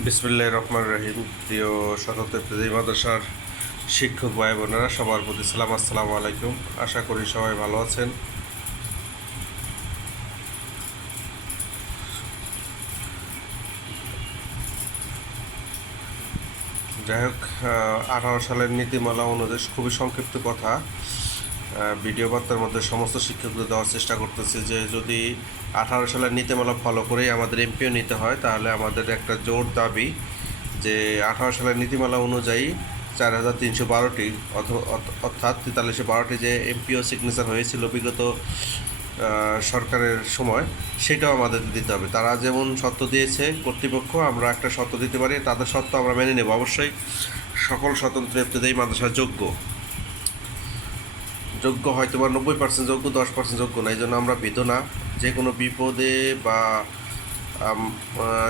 বিসমুল্লাহ রহমান রহিম। প্রিয় স্বতন্ত্র প্রতি মাদ্রাসার শিক্ষক ভাই বোনেরা সবার প্রতি সালাম, আসসালামু আলাইকুম। আশা করি সবাই ভালো আছেন। যাই হোক আঠারো সালের নীতিমালা অনুযায়ী খুবই সংক্ষিপ্ত কথা। ভিডিও বার্তার মধ্যে সমস্ত শিক্ষকদের দেওয়ার চেষ্টা করতেছি যে যদি আঠারো সালের নীতিমালা ফলো করেই আমাদের এমপিও নিতে হয়, তাহলে আমাদের একটা জোর দাবি যে আঠারো সালের নীতিমালা অনুযায়ী চার হাজার তিনশো বারোটি অর্থাৎ তেতাল্লিশশো বারোটি যে এমপিও সিগনেচার হয়েছিল বিগত সরকারের সময়, সেটাও আমাদের দিতে হবে। তারা যেমন সত্য দিয়েছে, কর্তৃপক্ষ আমরা একটা সত্য দিতে পারি, তাদের সত্য আমরা মেনে নেব। অবশ্যই সকল স্বতন্ত্র ইবতদায়ী মাদ্রাসা যোগ্য। যোগ্য হয়তো বা নব্বই পার্সেন্ট যোগ্য, দশ পার্সেন্ট যোগ্য না এই জন্য আমরা ভীত না। যে কোনো বিপদে বা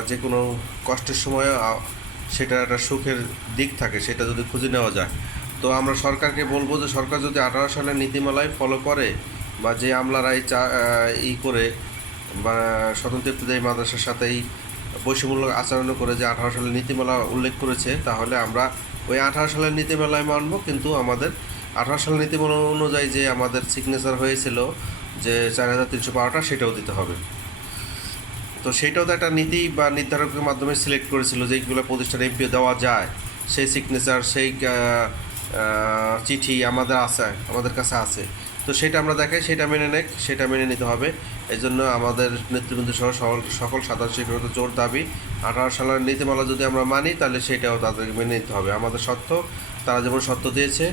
যে কোনো কষ্টের সময় সেটা একটা সুখের দিক থাকে, সেটা যদি খুঁজে নেওয়া যায়। তো আমরা সরকারকে বলব যে, সরকার যদি আঠারো সালের নীতিমালায় ফলো করে বা যে আমলারা এই চা ই করে বা স্বতন্ত্র ইবতদায়ী মাদ্রাসার সাথেই বৈষম্যমূলক আচরণ করে যে আঠারো সালের নীতিমালা উল্লেখ করেছে, তাহলে আমরা ওই আঠারো সালের নীতিমালায় মানব, কিন্তু আমাদের আঠারো সালের নীতিমালা অনুযায়ী যে আমাদের সিগনেচার হয়েছিল যে চার হাজার তিনশো বারোটা, সেটাও দিতে হবে। তো সেটাও তো একটা নীতি বা নির্ধারকের মাধ্যমে সিলেক্ট করেছিল যে এইগুলো প্রতিষ্ঠানে এমপিও দেওয়া যায়। সেই সিগনেচার সেই চিঠি আমাদের আছে, আমাদের কাছে আছে। তো সেটা আমরা দেখাই, সেটা মেনে নেক, সেটা মেনে নিতে হবে। এই জন্য আমাদের নেতৃবৃন্দ সহ সকল সকল সাধারণ শিক্ষকদের জোর দাবি, আঠারো সালের নীতিমালা যদি আমরা মানি, তাহলে সেটাও তাদেরকে মেনে নিতে হবে। আমাদের সত্য তারা যেমন সত্য দিয়েছে,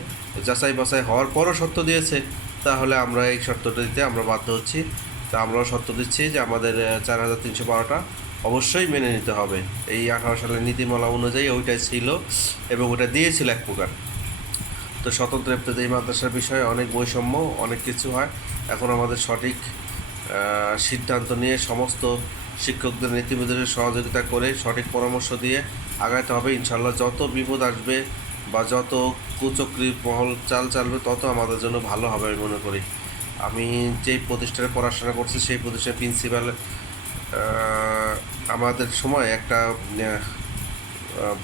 যাচাই বাছাই হওয়ার পরও সত্য দিয়েছে, তাহলে আমরা এই শর্তটা দিতে আমরা বাধ্য হচ্ছি। তা আমরাও সত্য দিচ্ছি যে আমাদের চার হাজার তিনশো বারোটা অবশ্যই মেনে নিতে হবে। এই আঠারো সালের নীতিমালা অনুযায়ী ওইটাই ছিল এবং ওটা দিয়েছিল এক প্রকার। তো স্বতন্ত্র এই মাদ্রাসার বিষয়ে অনেক বৈষম্য, অনেক কিছু হয়। এখন আমাদের সঠিক সিদ্ধান্ত নিয়ে সমস্ত শিক্ষকদের নীতিবিদের সহযোগিতা করে সঠিক পরামর্শ দিয়ে আগাইতে হবে। ইনশাল্লাহ যত বিপদ আসবে বা যত কুচক্রি মহল চাল চালবে, তত আমাদের জন্য ভালো হবে আমি মনে করি। আমি যেই প্রতিষ্ঠানে পড়াশোনা করছি, সেই প্রতিষ্ঠানের প্রিন্সিপাল আমাদের সময় একটা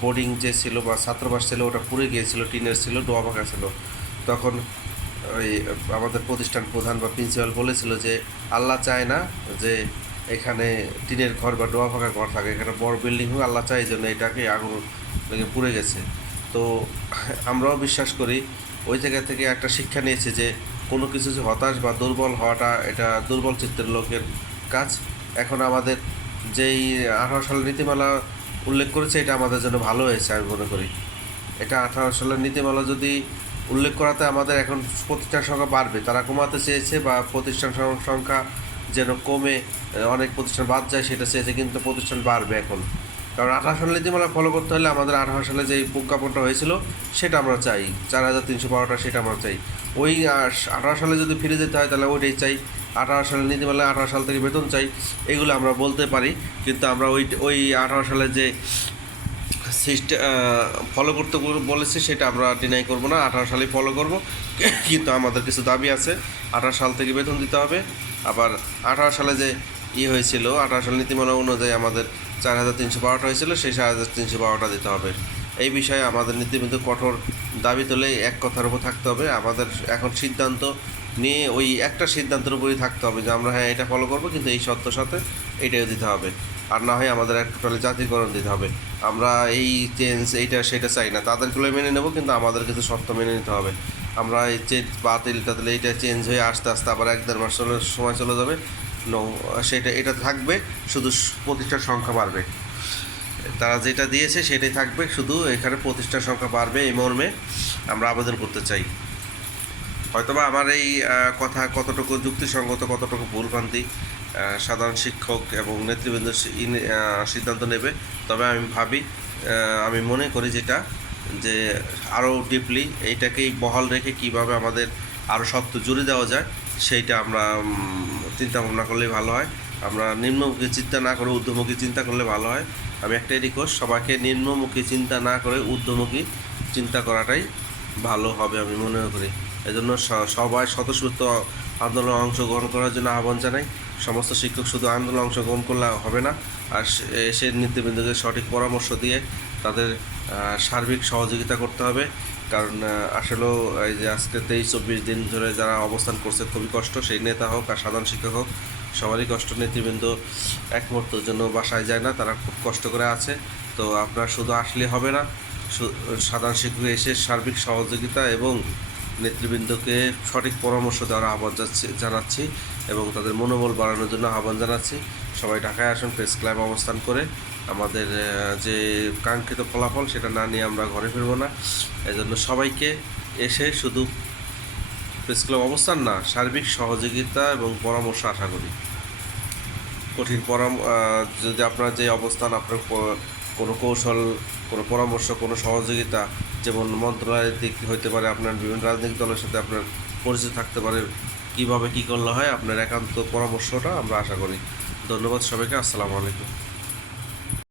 বোর্ডিং যে ছিল বা ছাত্রাবাস ছিল, ওটা পুড়ে গিয়েছিল, টিনের ছিল ডোয়া ভাঙা ছিল। তখন ওই আমাদের প্রতিষ্ঠান প্রধান বা প্রিন্সিপাল বলেছিল যে, আল্লাহ চায় না যে এখানে টিনের ঘর বা ডোয়া ভাঙা ঘর থাকে, এখানে বড় বিল্ডিং হোক, আল্লাহ চায় এই জন্য এটাকে আগুন লেগে পুড়ে গেছে। তো আমরাও বিশ্বাস করি ওই জায়গা থেকে একটা শিক্ষা নিয়েছি যে কোনো কিছু যে হতাশ বা দুর্বল হওয়াটা এটা দুর্বল চিত্তের লোকের কাজ। এখন আমাদের যেই আঠারো সালের নীতিমালা উল্লেখ করেছে, এটা আমাদের জন্য ভালো হয়েছে আমি মনে করি। এটা আঠারো সালের নীতিমালা যদি উল্লেখ করাতে আমাদের এখন প্রতিষ্ঠান সংখ্যা বাড়বে, তারা কমাতে চেয়েছে বা প্রতিষ্ঠান সংখ্যা যেন কমে, অনেক প্রতিষ্ঠান বাদ যায়, সেটা চেয়েছে, কিন্তু প্রতিষ্ঠান বাড়বে এখন। কারণ আঠারো সালের নীতিমালা ফলো করতে হলে আমাদের আঠারো সালে যে প্রজ্ঞাপনটা হয়েছিল, সেটা আমরা চাই। চার হাজার তিনশো বারোটা সেটা আমরা চাই। ওই আঠারো সালে যদি ফিরে যেতে হয়, তাহলে ওইটাই চাই। আঠারো সালের নীতিমালা, আঠারো সাল থেকে বেতন চাই। এগুলো আমরা বলতে পারি, কিন্তু আমরা ওই ওই আঠারো সালে যে সিস্টেম ফলো করতে বল- বলেছে, সেটা আমরা ডিনাই করব না। আঠারো সালেই ফলো করব। কিন্তু আমাদের কিছু দাবি আছে। আঠারো সাল থেকে বেতন দিতে হবে। আবার আঠারো সালে যে ই হয়েছিল, আঠারো সাল নীতিমালা অনুযায়ী আমাদের চার হাজার তিনশো বারোটা হয়েছিল, সেই চার হাজার তিনশো বারোটা দিতে হবে। এই বিষয়ে আমাদের নীতিবিন্দু কঠোর দাবি তুলে এক কথার উপর থাকতে হবে। আমাদের এখন সিদ্ধান্ত নিয়ে ওই একটা সিদ্ধান্তের উপরই থাকতে হবে যে আমরা হ্যাঁ এটা ফলো করব, কিন্তু এই সত্য সাথে এইটাও দিতে হবে। আর না হয় আমাদের একটা টোটালি জাতিকরণ দিতে হবে। আমরা এই চেঞ্জ এইটা সেটা চাই না। তাদেরগুলো মেনে নেব, কিন্তু আমাদের কিছু সত্য মেনে নিতে হবে। আমরা এই যে বাতিল টাতিল এইটা চেঞ্জ হয়ে আস্তে আস্তে আবার এক দেড় মাস সময় চলে যাবে। নো, সেটা, এটা থাকবে, শুধু প্রতিষ্ঠার সংখ্যা বাড়বে। তারা যেটা দিয়েছে সেটাই থাকবে, শুধু এখানে প্রতিষ্ঠার সংখ্যা বাড়বে এই মর্মে আমরা আবেদন করতে চাই। হয়তোবা আমার এই কথা কতটুকু যুক্তিসঙ্গত, কতটুকু ভুলভ্রান্তি সাধারণ শিক্ষক এবং নেতৃবৃন্দ সিদ্ধান্ত নেবে, তবে আমি ভাবি আমি মনে করি যেটা, যে আরও ডিপলি এইটাকেই বহাল রেখে কীভাবে আমাদের আরও শক্ত জুড়ে দেওয়া যায় সেইটা আমরা চিন্তা ভাবনা করলেই ভালো হয়। আমরা নিম্নমুখী চিন্তা না করে ঊর্ধ্বমুখী চিন্তা করলে ভালো হয়। আমি একটাই রিকোয়েস্ট সবাইকে নিম্নমুখী চিন্তা না করে ঊর্ধ্বমুখী চিন্তা করাটাই ভালো হবে আমি মনে করি। এজন্য সবাই স্বতঃস্ফূর্ত আন্দোলনে অংশগ্রহণ করার জন্য আহ্বান জানাই। সমস্ত শিক্ষক শুধু আন্দোলনে অংশগ্রহণ করলে হবে না। আর সে- নেতৃবৃন্দকে সঠিক পরামর্শ দিয়ে তাদের সার্বিক সহযোগিতা করতে হবে। কারণ আসলেও এই যে আজকে তেইশ, চব্বিশ দিন ধরে যারা অবস্থান করছে খুবই কষ্ট। সেই নেতা হোক আর সাধারণ শিক্ষক হোক, সবারই কষ্ট। নেতৃবৃন্দ এক মুহূর্তের জন্য বাসায় যায় না, তারা খুব কষ্ট করে আছে। তো আপনার শুধু আসলে হবে না সাধারণ শিক্ষক এসে সার্বিক সহযোগিতা এবং নেতৃবৃন্দকে সঠিক পরামর্শ দেওয়ার আহ্বান জানাচ্ছি এবং তাদের মনোবল বাড়ানোর জন্য আহ্বান জানাচ্ছি। সবাই ঢাকায় আসুন, প্রেস ক্লাব অবস্থান করে আমাদের যে কাঙ্ক্ষিত ফলাফল সেটা না নিয়ে আমরা ঘরে ফিরবো না। এজন্য সবাইকে এসে শুধু প্রেস ক্লাব অবস্থান না, সার্বিক সহযোগিতা এবং পরামর্শ আশা করি। কঠিন পরাম যদি আপনার যে অবস্থান, আপনার কোনো কৌশল, কোনো পরামর্শ, কোনো সহযোগিতা যেমন মন্ত্রণালয় দিক হইতে পারে আপনার বিভিন্ন রাজনৈতিক দলের সাথে আপনার পরিচিত থাকতে পারে, কীভাবে কী করলে হয়, আপনার একান্ত পরামর্শটা আমরা আশা করি। ধন্যবাদ সবাইকে, আসসালামু আলাইকুম।